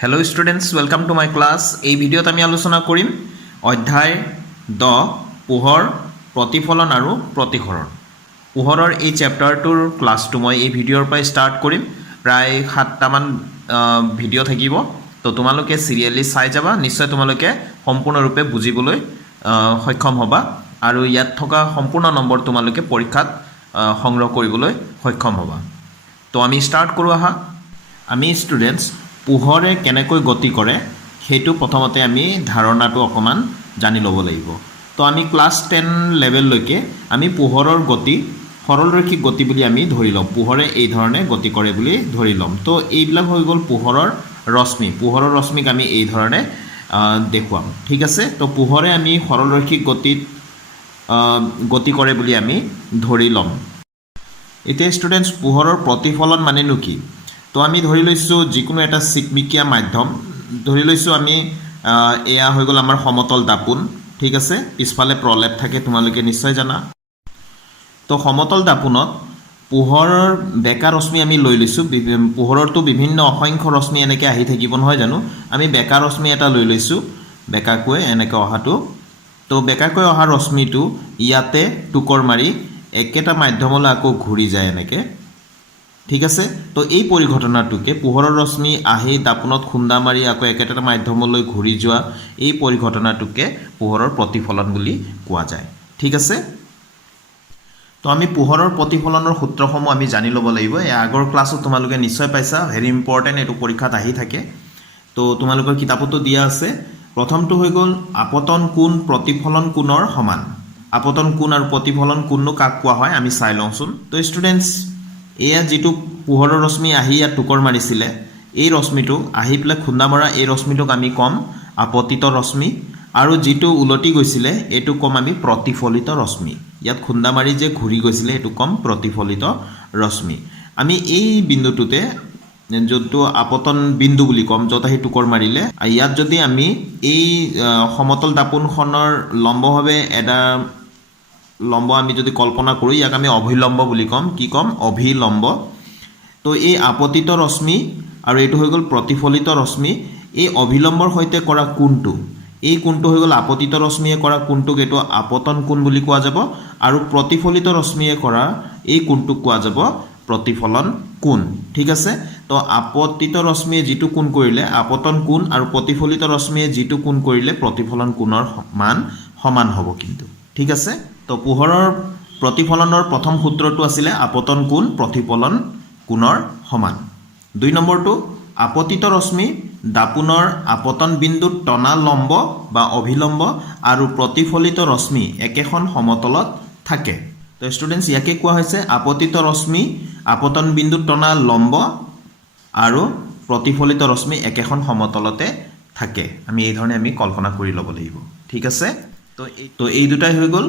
Hello' students, welcome to my class. এই ভিডিঅ'ত আমি আলোচনা কৰিম অধ্যায় 10 পোহৰ, প্ৰতিফলন আৰু প্ৰতিসৰণ। পোহৰৰ এই চেপ্টাৰটোৰ ক্লাছটো মই এই ভিডিঅ'ৰ পৰাই ষ্টাৰ্ট কৰিম। প্ৰায় 7টামান ভিডিঅ' থাকিব, তো তোমালোকে চিৰিয়েলি চাই যাবা। নিশ্চয় তোমালোকে সম্পূৰ্ণৰূপে বুজিবলৈ সক্ষম হ'বা আৰু ইয়াত থকা সম্পূৰ্ণ নম্বৰ তোমালোকে পৰীক্ষাত সংগ্ৰহ কৰিবলৈ সক্ষম হ'বা। তো আমি ষ্টাৰ্ট কৰোঁ আহা। আমি ষ্টুডেণ্টছ পোহৰে কেনেকৈ গতি কৰে সেইটো প্ৰথমতে আমি ধাৰণাটো অকণমান জানি ল'ব লাগিব। তো আমি ক্লাছ 10 লেভেললৈকে আমি পোহৰৰ গতি সৰলৰৈখিক গতি বুলি আমি ধৰি ল'ম। পোহৰে এই ধৰণে গতি কৰে বুলি ধৰি ল'ম। তো এইবিলাক হৈ গ'ল পোহৰৰ ৰশ্মি। পোহৰৰ ৰশ্মিক আমি এই ধৰণে দেখুৱাম, ঠিক আছে। তো পোহৰে আমি সৰলৰৈখিক গতিত গতি কৰে বুলি আমি ধৰি ল'ম। এতিয়া ষ্টুডেণ্টছ পোহৰৰ প্ৰতিফলন মানেনো কি? তো আমি ধৰি লৈছোঁ যিকোনো এটা চিকমিকীয়া মাধ্যম, ধৰি লৈছোঁ আমি এয়া হৈ গ'ল আমাৰ সমতল দাপোন, ঠিক আছে। পিছফালে প্ৰলেপ থাকে, তোমালোকে নিশ্চয় জানা। তো সমতল দাপোনত পোহৰৰ বেকা ৰশ্মি আমি লৈ লৈছোঁ। পোহৰৰতো বিভিন্ন অসংখ্য ৰশ্মি এনেকৈ আহি থাকিব নহয় জানো। আমি বেকা ৰশ্মি এটা লৈ লৈছোঁ, বেকাকৈ এনেকৈ অহাটো। তো বেকাকৈ অহা ৰশ্মিটো ইয়াতে টুকৰ মাৰি একেটা মাধ্যমলৈ আকৌ ঘূৰি যায় এনেকৈ, ঠিক আছে। তো এই পৰিঘটনাটোকে পোহৰৰ ৰশ্মি আহি দাপোনত খুন্দা মাৰি আকৌ একেটা মাধ্যমলৈ ঘূৰি যোৱা এই পৰিঘটনাটোকে পোহৰৰ প্ৰতিফলন বুলি কোৱা যায়, ঠিক আছে। তো আমি পোহৰৰ প্ৰতিফলনৰ সূত্ৰসমূহ আমি জানি ল'ব লাগিব। এই আগৰ ক্লাছত তোমালোকে নিশ্চয় পাইছা, ভেৰি ইম্পৰ্টেণ্ট, এইটো পৰীক্ষাত আহি থাকে। তো তোমালোকৰ কিতাপতো দিয়া আছে। প্ৰথমটো হৈ গ'ল আপতন কোণ প্ৰতিফলন কোণৰ সমান। আপতন কোণ আৰু প্ৰতিফলন কোণনো কাক কোৱা হয় আমি চাই লওঁচোন। তো ষ্টুডেণ্টছ এয়া যিটো পোহৰৰ ৰশ্মি আহি ইয়াত টুকৰ মাৰিছিলে, এই ৰশ্মিটোক আহি পেলাই খুন্দা মৰা এই ৰশ্মিটোক আমি ক'ম আপতিত ৰশ্মি, আৰু যিটো উলটি গৈছিলে এইটো ক'ম আমি প্ৰতিফলিত ৰশ্মি। ইয়াত খুন্দা মাৰি যে ঘূৰি গৈছিলে এইটো ক'ম প্ৰতিফলিত ৰশ্মি। আমি এই বিন্দুটোতে যোনটো আপতন বিন্দু বুলি ক'ম, য'ত আহি টুকৰ মাৰিলে, ইয়াত যদি আমি এই সমতল দাপোনখনৰ লম্বভাৱে এটা লম্ব আমি যদি কল্পনা কৰোঁ, ইয়াক আমি অভিলম্ব বুলি ক'ম। কি ক'ম? অভিলম্ব। তো এই আপতিত ৰশ্মি আৰু এইটো হৈ গ'ল প্ৰতিফলিত ৰশ্মি, এই অভিলম্বৰ সৈতে কৰা কোণটো, এই কোণটো হৈ গ'ল আপতিত ৰশ্মিয়ে কৰা কোণটোক এইটো আপতন কোণ বুলি কোৱা যাব, আৰু প্ৰতিফলিত ৰশ্মিয়ে কৰা এই কোণটোক কোৱা যাব প্ৰতিফলন কোণ, ঠিক আছে। তো আপতিত ৰশ্মিয়ে যিটো কোণ কৰিলে আপতন কোণ, আৰু প্ৰতিফলিত ৰশ্মিয়ে যিটো কোণ কৰিলে প্ৰতিফলন কোণৰ মান সমান হ'ব কিন্তু, ঠিক আছে। তো পোহৰৰ প্ৰতিফলনৰ প্ৰথম সূত্ৰটো আছিলে আপতন কোণ প্ৰতিফলন কোণৰ সমান। 2 নম্বৰটো আপতিত ৰশ্মি দাপোনৰ আপতন বিন্দুত টনা লম্ব বা অভিলম্ব আৰু প্ৰতিফলিত ৰশ্মি একেখন সমতলত থাকে। তো ষ্টুডেণ্টছ ইয়াকে কোৱা হৈছে আপতিত ৰশ্মি আপতন বিন্দুত টনা লম্ব আৰু প্ৰতিফলিত ৰশ্মি একেখন সমতলতে থাকে। আমি এই ধৰণে আমি কল্পনা কৰি ল'ব লাগিব, ঠিক আছে। তো এই দুটাই হৈ গ'ল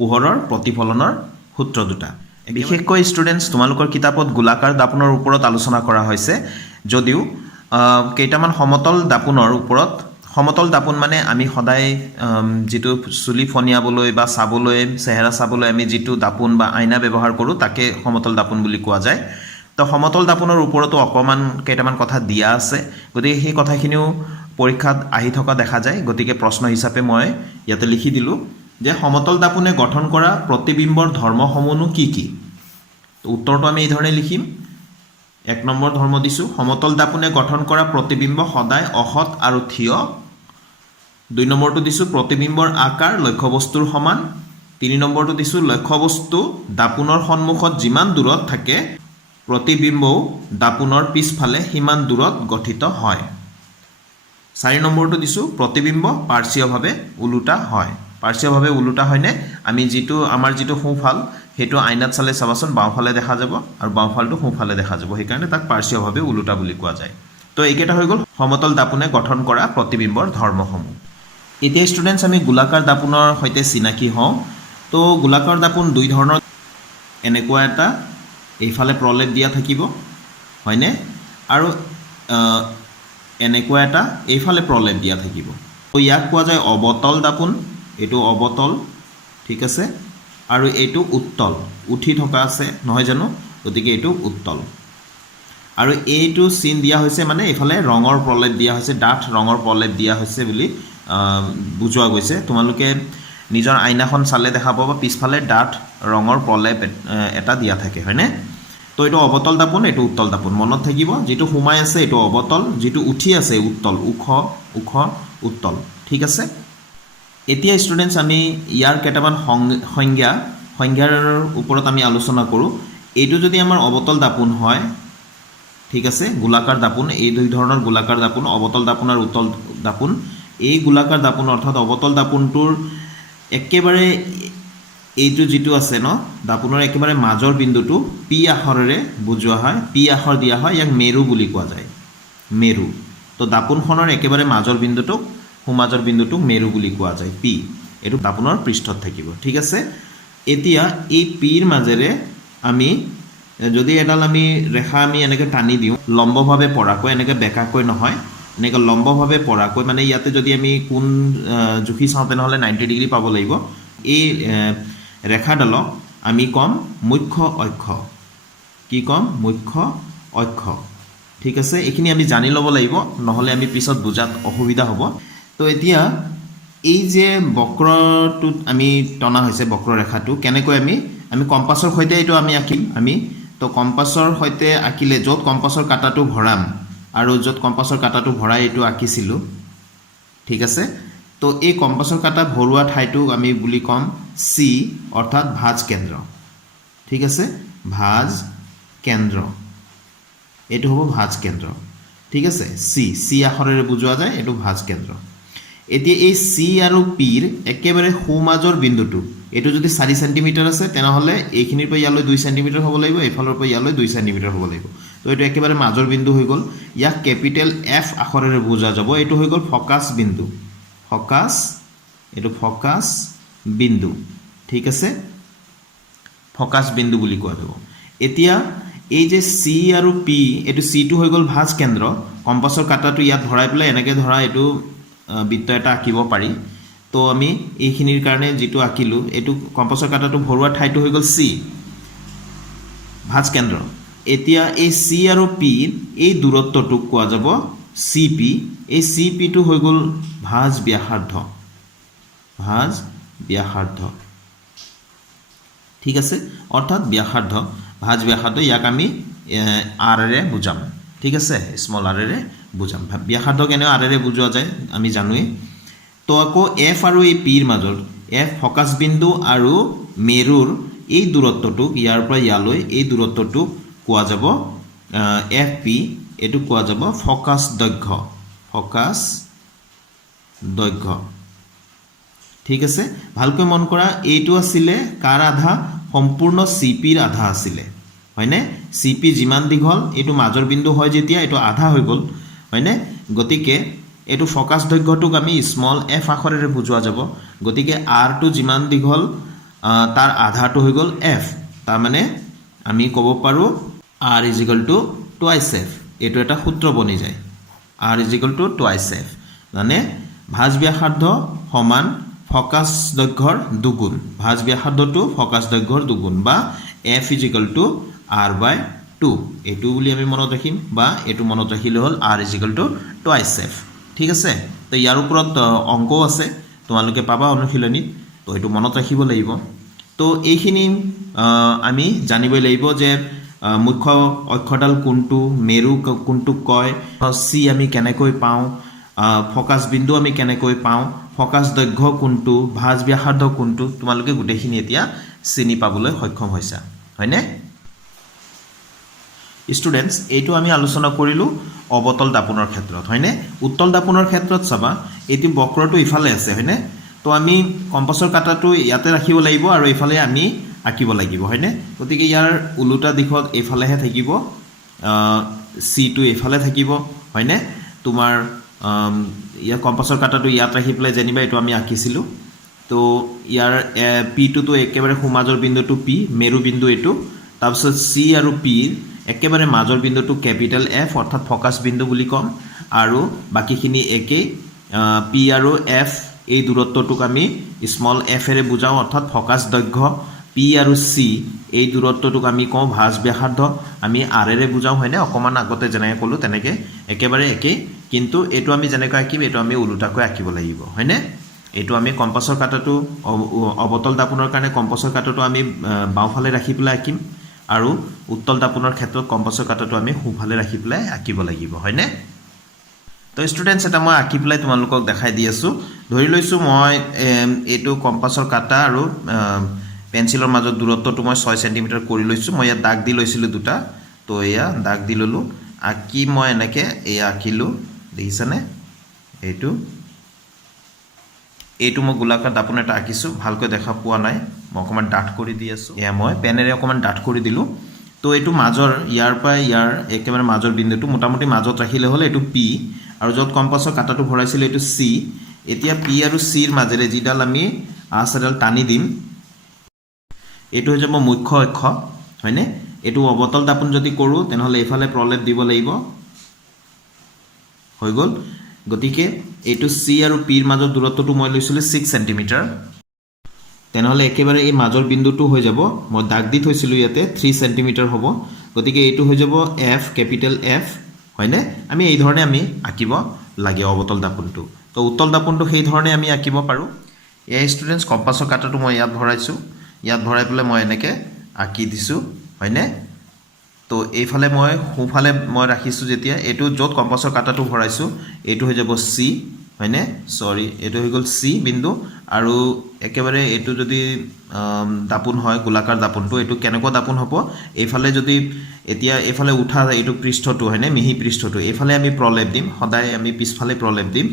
পোহৰৰ প্ৰতিফলনৰ সূত্ৰ দুটা। বিশেষকৈ ষ্টুডেণ্টছ তোমালোকৰ কিতাপত গোলাকাৰ দাপোনৰ ওপৰত আলোচনা কৰা হৈছে, যদিও কেইটামান সমতল দাপোনৰ ওপৰত, সমতল দাপোন মানে আমি সদায় যিটো চুলি ফনিয়াবলৈ বা চাবলৈ, চেহেৰা চাবলৈ আমি যিটো দাপোন বা আইনা ব্যৱহাৰ কৰোঁ তাকে সমতল দাপোন বুলি কোৱা যায়। তো সমতল দাপোনৰ ওপৰতো অকণমান কেইটামান কথা দিয়া আছে, গতিকে সেই কথাখিনিও পৰীক্ষাত আহি থকা দেখা যায়। গতিকে প্ৰশ্ন হিচাপে মই ইয়াতে লিখি দিলোঁ যে সমতল দাপোনে গঠন কৰা প্ৰতিবিম্বৰ ধৰ্মসমূহনো কি কি? উত্তৰটো আমি এই ধৰণে লিখিম। 1 নম্বৰ ধৰ্ম দিছোঁ, সমতল দাপোনে গঠন কৰা প্ৰতিবিম্ব সদায় অসৎ আৰু থিয়। 2 নম্বৰটো দিছোঁ প্ৰতিবিম্বৰ আকাৰ লক্ষ্যবস্তুৰ সমান। 3 নম্বৰটো দিছোঁ লক্ষ্যবস্তু দাপোনৰ সন্মুখত যিমান দূৰত থাকে প্ৰতিবিম্বও দাপোনৰ পিছফালে সিমান দূৰত গঠিত হয়। 4 নম্বৰটো দিছোঁ প্ৰতিবিম্ব পাৰ্শ্বীয়ভাৱে ওলোটা হয়। পাৰ্শ্বীয়ভাৱে ওলোটা হয়নে? আমি আমাৰ যিটো সোঁফাল সেইটো আইনাত চালে চাবাচোন বাওঁফালে দেখা যাব আৰু বাওঁফালটো সোঁফালে দেখা যাব, সেইকাৰণে তাক পাৰ্শ্বীয়ভাৱে ওলোটা বুলি কোৱা যায়। তো এইকেইটা হৈ গ'ল সমতল দাপোনে গঠন কৰা প্ৰতিবিম্বৰ ধৰ্মসমূহ। এতিয়া ষ্টুডেণ্টছ আমি গোলাকাৰ দাপোনৰ সৈতে চিনাকি হওঁ। তো গোলাকাৰ দাপোন 2 ধৰণৰ, এনেকুৱা এটা এইফালে প্ৰলেপ দিয়া থাকিব হয়নে, আৰু এনেকুৱা এটা এইফালে প্ৰলেপ দিয়া থাকিব। তো ইয়াক কোৱা যায় অৱতল দাপোন, এইটো অৱতল, ঠিক আছে, আৰু এইটো উত্তল, উঠি থকা আছে নহয় জানো, গতিকে এইটো উত্তল। আৰু এইটো চিন দিয়া হৈছে মানে এইফালে ৰঙৰ প্ৰলেপ দিয়া হৈছে, ডাঠ ৰঙৰ প্ৰলেপ দিয়া হৈছে বুলি বুজোৱা গৈছে। তোমালোকে নিজৰ আইনাখন চালে দেখা পাবা পিছফালে ডাঠ ৰঙৰ প্ৰলেপ এটা দিয়া থাকে, হয়নে? তো এইটো অৱতল দাপোন, এইটো উত্তল দাপোন। মনত থাকিব, যিটো সোমাই আছে এইটো অৱতল, যিটো উঠি আছে উত্তল, ওখ ওখ উত্তল। ঠিক আছে, এতিয়া ষ্টুডেণ্টছ আমি ইয়াৰ কেইটামান সংজ্ঞাৰ ওপৰত আমি আলোচনা কৰোঁ। এইটো যদি আমাৰ অৱতল দাপোন হয়, ঠিক আছে, গোলাকাৰ দাপোন, এই দুই ধৰণৰ গোলাকাৰ দাপোন, অৱতল দাপোন আৰু উত্তল দাপোন। এই গোলাকাৰ দাপোন অৰ্থাৎ অৱতল দাপোনটোৰ একেবাৰে এইটো যিটো আছে ন, দাপোনৰ একেবাৰে মাজৰ বিন্দুটো পি আখৰেৰে বুজোৱা হয়, পি আখৰ দিয়া হয়, ইয়াক মেৰু বুলি কোৱা যায়, মেৰু। তো দাপোনখনৰ একেবাৰে মাজৰ বিন্দুটোক, সোঁমাজৰ বিন্দুটোক মেৰু বুলি কোৱা যায়, পি। এইটো দাপোনৰ পৃষ্ঠত থাকিব। ঠিক আছে, এতিয়া এই পিৰ মাজেৰে আমি যদি এডাল আমি ৰেখা আমি এনেকৈ টানি দিওঁ লম্বভাৱে পৰাকৈ, এনেকৈ বেঁকাকৈ নহয়, এনেকৈ লম্বভাৱে পৰাকৈ, মানে ইয়াতে যদি আমি কোণ জুখি চাওঁ তেনেহ'লে 90 ডিগ্ৰী পাব লাগিব। এই ৰেখাডালক আমি ক'ম মুখ্য অক্ষ। কি ক'ম? মুখ্য অক্ষ। ঠিক আছে, এইখিনি আমি জানি ল'ব লাগিব, নহ'লে আমি পিছত বুজাত অসুবিধা হ'ব। তো এতিয়া এই যে বক্ৰটোত আমি টনা হৈছে, বক্ৰৰেখাটো কেনেকৈ আমি কম্পাছৰ সৈতে এইটো আমি আঁকিম। তো কম্পাছৰ সৈতে আঁকিলে য'ত কম্পাছৰ কাঁটাটো ভৰাম আৰু য'ত কম্পাছৰ কাঁটাটো ভৰাই এইটো আঁকিছিলোঁ, ঠিক আছে। তো এই কম্পাছৰ কাঁটা ভৰোৱা ঠাইটোক আমি বুলি ক'ম চি, অৰ্থাৎ ভাজ কেন্দ্ৰ। ঠিক আছে, ভাজ কেন্দ্ৰ, এইটো হ'ব ভাজ কেন্দ্ৰ। ঠিক আছে, চি আখৰেৰে বুজোৱা যায়, এইটো ভাজ কেন্দ্ৰ। এতিয়া এই চি আৰু পিৰ একেবাৰে সোঁমাজৰ বিন্দুটো, এইটো যদি 4 চেণ্টিমিটাৰ আছে তেনেহ'লে এইখিনিৰ পৰা ইয়ালৈ 2 চেণ্টিমিটাৰ হ'ব লাগিব, এইফালৰ পৰা ইয়ালৈ 2 চেণ্টিমিটাৰ হ'ব লাগিব। তো এইটো একেবাৰে মাজৰ বিন্দু হৈ গ'ল, ইয়াক কেপিটেল এফ আখৰেৰে বুজা যাব। এইটো হৈ গ'ল ফকাছ বিন্দু, ফকাছ, এইটো ফকাছ বিন্দু। ঠিক আছে, ফকাছ বিন্দু বুলি কোৱা যাব। এতিয়া এই যে চি আৰু পি, এইটো চিটো হৈ গ'ল ভাজ কেন্দ্ৰ, কম্পাছৰ কাঁটাটো ইয়াত ভৰাই পেলাই এনেকৈ ধৰা এইটো বৃত্ত এটা আঁকিব পাৰি। তো আমি এইখিনিৰ কাৰণে যিটো আঁকিলোঁ, এইটো কম্পাছৰ কাঁটাটো ভৰোৱা ঠাইটো হৈ গ'ল চি, ভাজ কেন্দ্ৰ। এতিয়া এই চি আৰু পি এই দূৰত্বটোক কোৱা যাব চি পি। এই চি পিটো হৈ গ'ল ভাজ ব্যাসাৰ্ধ, ভাজ ব্যাসাৰ্ধ। ঠিক আছে, অৰ্থাৎ ব্যাসাৰ্ধ, ভাজ ব্যাসাৰ্ধ, ইয়াক আমি আৰেৰে বুজাম। ঠিক আছে, স্মল আৰেৰে বুজাম। ব্যাসাৰ্ধ কেনেও আৰেৰে বুজোৱা যায় আমি জানোৱেই। তো আকৌ এফ আৰু এই পিৰ মাজত, এফ ফকাছ বিন্দু আৰু মেৰুৰ এই দূৰত্বটোক, ইয়াৰ পৰা ইয়ালৈ এই দূৰত্বটোক কোৱা যাব এফ পি। এইটো কোৱা যাব ফকাছ দৈৰ্ঘ্য, ফকাছ দৈৰ্ঘ্য। ঠিক আছে, ভালকৈ মন কৰা, এইটো আছিলে কাৰ আধা? সম্পূৰ্ণ চি পিৰ আধা আছিলে, হয়নে? চি পি যিমান দীঘল, এইটো মাজৰ বিন্দু হয় যেতিয়া এইটো আধা হৈ গ'ল, হয়নে? গতিকে এইটো ফকাছ দৈৰ্ঘ্যটোক আমি স্মল এফ আখৰেৰে বুজোৱা যাব। গতিকে আৰটো যিমান দীঘল তাৰ আধাটো হৈ গ'ল এফ। তাৰমানে আমি ক'ব পাৰোঁ R is equal two twice F. এইটো এটা সূত্ৰ বনি যায়, R is equal two twice F, মানে ভাজ ব্যাসাৰ্ধ সমান ফকাছ দৈৰ্ঘ্যৰ দুগুণ, ভাজ ব্যাসাৰ্ধটো ফকাছ দৈৰ্ঘ্যৰ দুগুণ, বা F is equal to R by 2। এইটো বুলি আমি মনত ৰাখিম, বা এইটো মনত ৰাখিলে হ'ল R is equal two twice F. ঠিক আছে, তো ইয়াৰ ওপৰত অংকও আছে, তোমালোকে পাবা অনুশীলনীত, তো এইটো মনত ৰাখিব লাগিব। তো এইখিনি আমি জানিবই লাগিব যে মুখ্য অক্ষডাল কোনটো, মেৰু কোনটোক কয়, চি আমি কেনেকৈ পাওঁ, ফকাছ বিন্দু আমি কেনেকৈ পাওঁ, ফকাছ দৈৰ্ঘ্য কোনটো, ভাজ ব্যাসাৰ্ধ কোনটো, তোমালোকে গোটেইখিনি এতিয়া চিনি পাবলৈ সক্ষম হৈছা, হয়নে? ষ্টুডেণ্টছ, এইটো আমি আলোচনা কৰিলোঁ অৱতল দাপোনৰ ক্ষেত্ৰত, হয়নে? উত্তল দাপোনৰ ক্ষেত্ৰত চাবা, এইটো বক্ৰটো ইফালে আছে, হয়নে? তো আমি কম্পাছৰ কাঁটাটো ইয়াতে ৰাখিব লাগিব আৰু এইফালে আমি আঁকিব লাগিব, হয়নে? গতিকে ইয়াৰ ওলোটা দিশত এইফালেহে থাকিব, চিটো এইফালে থাকিব, হয়নে? তোমাৰ ইয়াৰ কম্পাছৰ কাঁটাটো ইয়াত ৰাখি পেলাই যেনিবা এইটো আমি আঁকিছিলোঁ। তো ইয়াৰ পিটোতো একেবাৰে সোঁমাজৰ বিন্দুটো পি, মেৰু বিন্দু এইটো। তাৰপিছত চি আৰু পিৰ একেবাৰে মাজৰ বিন্দুটো কেপিটেল এফ, অৰ্থাৎ ফকাছ বিন্দু বুলি ক'ম, আৰু বাকীখিনি একেই। পি আৰু এফ এই দূৰত্বটোক আমি স্মল এফেৰে বুজাওঁ, অৰ্থাৎ ফকাছ দৈৰ্ঘ্য। পি আৰু চি এই দূৰত্বটোক আমি কওঁ ভাঁজ ব্যাসাৰ্ধ আমি আৰেৰে বুজাওঁ হয়নে অকণমান আগতে যেনেকৈ ক'লোঁ তেনেকৈ একেবাৰে একেই কিন্তু এইটো আমি যেনেকৈ আঁকিম এইটো আমি ওলোটাকৈ আঁকিব লাগিব হয়নে এইটো আমি কম্পাছৰ কাঁটাটো অৱতল দাপোনৰ কাৰণে কম্পাছৰ কাঁটাটো আমি বাওঁফালে ৰাখি পেলাই আঁকিম আৰু উত্তল দাপোনৰ ক্ষেত্ৰত কম্পাছৰ কাঁটাটো আমি সোঁফালে ৰাখি পেলাই আঁকিব লাগিব হয়নে তো ষ্টুডেণ্টছ এটা মই আঁকি পেলাই তোমালোকক দেখাই দি আছোঁ ধৰি লৈছোঁ মই এইটো কম্পাছৰ কাঁটা আৰু পেঞ্চিলৰ মাজত দূৰত্বটো মই 6 সেণ্টিমিটাৰ কৰি লৈছোঁ মই ইয়াত দাগ দি লৈছিলোঁ দুটা তো এয়া দাগ দি ল'লোঁ আঁকি মই এনেকৈ এয়া আঁকিলোঁ দেখিছানে এইটো মই গোলাকাৰ দাপোন এটা আঁকিছোঁ ভালকৈ দেখা পোৱা নাই মই অকণমান ডাঠ কৰি দি আছোঁ এয়া মই পেনেৰে অকণমান ডাঠ কৰি দিলোঁ তো এইটো মাজৰ ইয়াৰ পৰা ইয়াৰ একেবাৰে মাজৰ বিন্দুটো মোটামুটি মাজত ৰাখিলে হ'লে এইটো পি আৰু য'ত কম্পাছৰ কাঁটাটো ভৰাইছিলোঁ এইটো চি এতিয়া পি আৰু চিৰ মাজেৰে যিডাল আমি আঁচ এডাল টানি দিম এইটো হৈ যাব মুখ্য অক্ষ হয়নে এইটো অৱতল দাপোন যদি কৰোঁ তেনেহ'লে এইফালে প্ৰলেপ দিব লাগিব হৈ গ'ল গতিকে এইটো চি আৰু পিৰ মাজৰ দূৰত্বটো মই লৈছিলোঁ 6 সেণ্টিমিটাৰ তেনেহ'লে একেবাৰে এই মাজৰ বিন্দুটো হৈ যাব মই দাগ দি থৈছিলোঁ ইয়াতে 3 সেণ্টিমিটাৰ হ'ব গতিকে এইটো হৈ যাব এফ কেপিটেল এফ হয়নে আমি এই ধৰণে আমি আঁকিব লাগে অৱতল দাপোনটো তো উত্তল দাপোনটো সেই ধৰণে আমি আঁকিব পাৰোঁ এই ষ্টুডেণ্টছ কম্পাছৰ কাঁটাটো মই ইয়াত ভৰাইছোঁ ইয়াত ভৰাই পেলাই মই এনেকৈ আঁকি দিছোঁ হয়নে তো এইফালে মই সোঁফালে মই ৰাখিছোঁ যেতিয়া এইটো য'ত কম্পাছৰ কাঁটাটো ভৰাইছোঁ এইটো হৈ যাব চি হয়নে সৰি এইটো হৈ গ'ল চি বিন্দু আৰু একেবাৰে এইটো যদি দাপোন হয় গোলাকাৰ দাপোনটো এইটো কেনেকুৱা দাপোন হ'ব এইফালে যদি এতিয়া এইফালে উঠা এইটো পৃষ্ঠটো হয়নে মিহি পৃষ্ঠটো এইফালে আমি প্ৰলেপ দিম সদায় আমি পিছফালে প্ৰলেপ দিম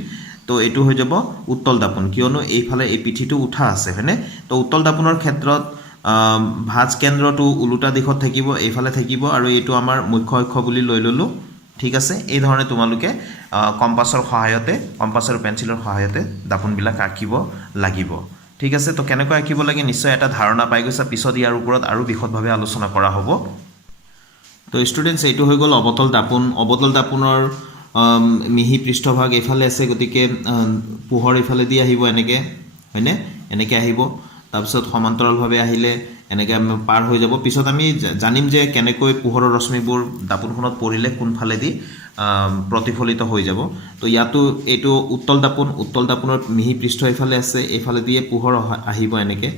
তো এইটো হৈ যাব উত্তল দাপোন কিয়নো এইফালে এই পিঠিটো উঠা আছে হয়নে তো উত্তল দাপোনৰ ক্ষেত্ৰত ভাঁজ কেন্দ্ৰটো ওলোটা দিশত থাকিব এইফালে থাকিব আৰু এইটো আমাৰ মুখ্য অক্ষ বুলি লৈ ল'লোঁ ঠিক আছে এই ধৰণে তোমালোকে কম্পাছৰ সহায়তে কম্পাছ আৰু পেঞ্চিলৰ সহায়তে দাপোনবিলাক আঁকিব লাগিব ঠিক আছে তো কেনেকৈ আঁকিব লাগে নিশ্চয় এটা ধাৰণা পাই গৈছা পিছত ইয়াৰ ওপৰত আৰু বিশদভাৱে আলোচনা কৰা হ'ব তো ষ্টুডেণ্টছ এইটো হৈ গ'ল অৱতল দাপোনৰ মিহি পৃষ্ঠভাগ এইফালে আছে গতিকে পোহৰ এইফালে দি আহিব এনেকৈ হয়নে এনেকৈ আহিব তাৰপিছত সমান্তৰালভাৱে আহিলে এনেকৈ আমি পাৰ হৈ যাব পিছত আমি জানিম যে কেনেকৈ পোহৰৰ ৰশ্মিবোৰ দাপোনখনত পৰিলে কোনফালেদি প্ৰতিফলিত হৈ যাব তো ইয়াতো এইটো উত্তল দাপোনৰ মিহি পৃষ্ঠ এইফালে আছে এইফালে দিয়ে পোহৰ আহিব এনেকৈ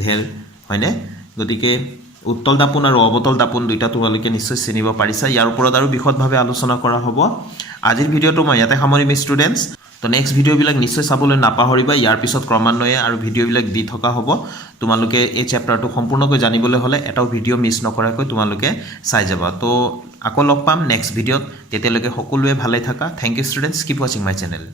ঢেৰ হয়নে গতিকে উত্তল দাপোন আৰু অৱতল দাপোন দুইটা তোমালোকে নিশ্চয় চিনিব পাৰিছা ইয়াৰ ওপৰত আৰু বিশদভাৱে আলোচনা কৰা হ'ব আজিৰ ভিডিঅ'টো মই ইয়াতে সামৰিম ষ্টুডেণ্টছ তো নেক্সট ভিডিঅ'বিলাক নিশ্চয় চাবলৈ নাপাহৰিবা ইয়াৰ পিছত ক্ৰমান্বয়ে আৰু ভিডিঅ'বিলাক দি থকা হ'ব তোমালোকে এই চেপ্টাৰটো সম্পূৰ্ণকৈ জানিবলৈ হ'লে এটাও ভিডিঅ' মিছ নকৰাকৈ তোমালোকে চাই যাবা তো আকৌ লগ পাম নেক্সট ভিডিঅ'ত তেতিয়ালৈকে সকলোৱে ভালে থাকা থেংক ইউ ষ্টুডেণ্টছ কিপ ৱাচিং মাই চেনেল